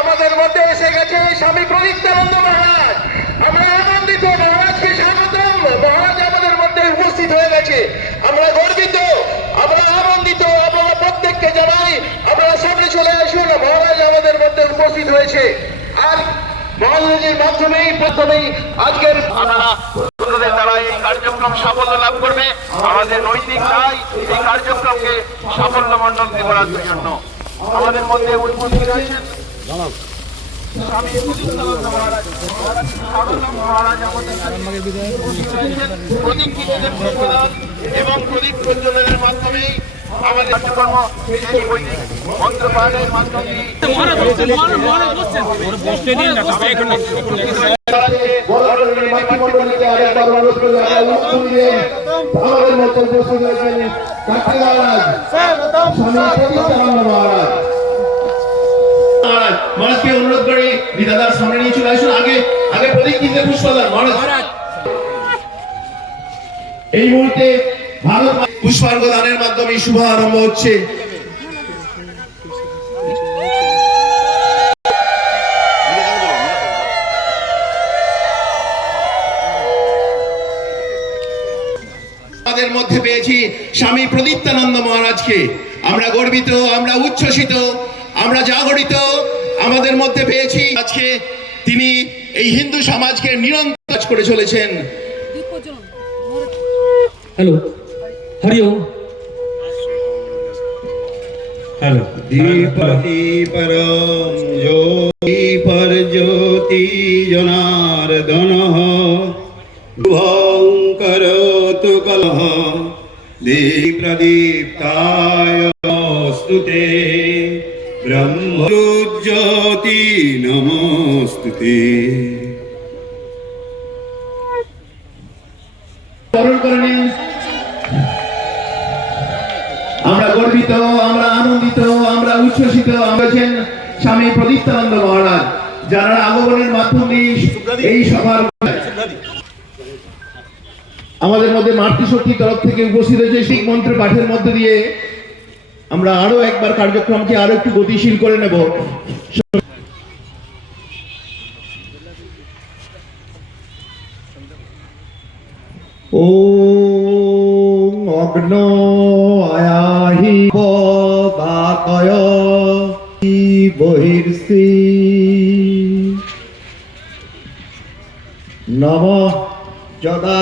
আমাদের মধ্যে এসে গেছে স্বামী প্রদীপ্তানন্দ মহারাজ। আমরা আনন্দিত, মহারাজকে স্বাগতম। মহারাজ আমাদের মধ্যে উপস্থিত হয়ে গেছে, আমরা গর্বিত, আমরা আনন্দিত। আপনারা প্রত্যেককে জানাই আপনারা সামনে চলে আসুন, মহারাজ আমাদের মধ্যে উপস্থিত হয়েছে। আর মহারাজের মাধ্যমেই আজকের দ্বারা এই কার্যক্রম সাফল্য লাভ করবে। আমাদের নৈতিক দায় এই কার্যক্রমকে সাফল্যমণ্ডিত করার জন্য। আমাদের মধ্যে উপস্থিত রয়েছেন স্বামী প্রদীপ্তানন্দ মহারাজ। মহারাজ আমাদের প্রদীপ কিনতে এবং প্রদীপ প্রজ্বলনের মাধ্যমে আমাদের কার্যক্রম মন্ত্র পাঠের মাধ্যমে মানুষকে অনুরোধ করে বিধাতার সামনে নিয়ে চলে আসুন। আগে প্রতীক কিনতে পুষ্পদান মহারাজ। এই মুহূর্তে ভারত পুষ্পার্ঘ দানের মাধ্যমে শুভ আরম্ভ হচ্ছে। আমাদের মধ্যে পেয়েছি স্বামী প্রদীপ্তানন্দ মহারাজকে। আমরা গর্বিত, আমরা উচ্ছ্বসিত, আমরা জাগরিত। আমাদের মধ্যে পেয়েছি আজকে তিনি এই হিন্দু সমাজকে নিরন্তর কাজ করে চলেছেন। हेलो हरिओम हेलो दीप दीपरम ज्योति पर ज्योति जनार्दन शुभंकरोतु कलह दीप प्रदीप्ताय स्तुते ब्रह्मज्योति नमोस्तुते। আমরা গর্বিত, আমরা আনন্দিত, আমরা উচ্ছ্বসিত। আছেন স্বামী প্রদীপ্তানন্দ মহারাজ, যারা আগমনের মাধ্যমে এই সভার আমাদের মধ্যে মাতৃশক্তির তরফ থেকে উপস্থিত হয়েছে। শিখ মন্ত্র পাঠের মধ্যে দিয়ে আমরা আরো একবার কার্যক্রমকে আরো একটু গতিশীল করে নেব। ওম অগ্ন আয়াহি বাতয় বহির্ষি নমঃ যদা